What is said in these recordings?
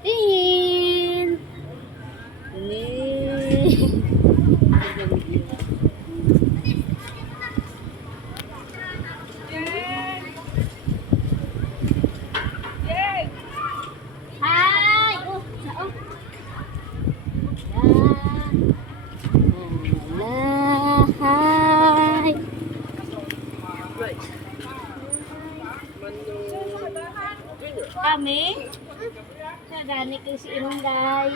Tingin! Tingin! Hi! Oh, saan? Hi! Kami? Nagani kayo si Inday.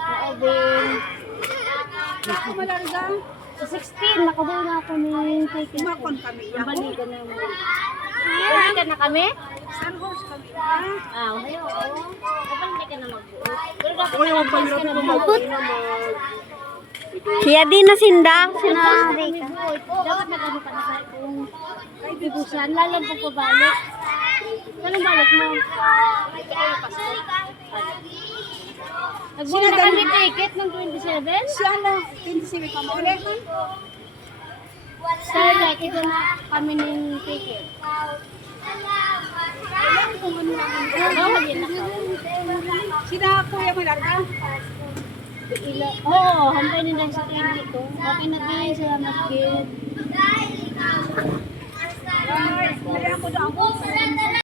Kaobing. Sa 16, nakabuo na ako ng ticket. Makon kami. Balikan na mo. Balikan na kami? San horse kami. Ayaw. Balikan na magbuo. Pero dapat Uy, huwag pa nakabuo ka na hirap Siya din na sinda. Sinari ka. Dapat nagano ka na tayo kung bibusan. Lalang pag pabalik. Anong balik mo? Nagbuo na kami ticket ng 27? Siya na. 27 ka mo ulit. Sir, like, ito na kami ng ticket. Hindi na kami. Sina Kuya Malarga. Oo, hantay nila sa ticket ko. Okay na tayo sa masjid. Ay, ako daw.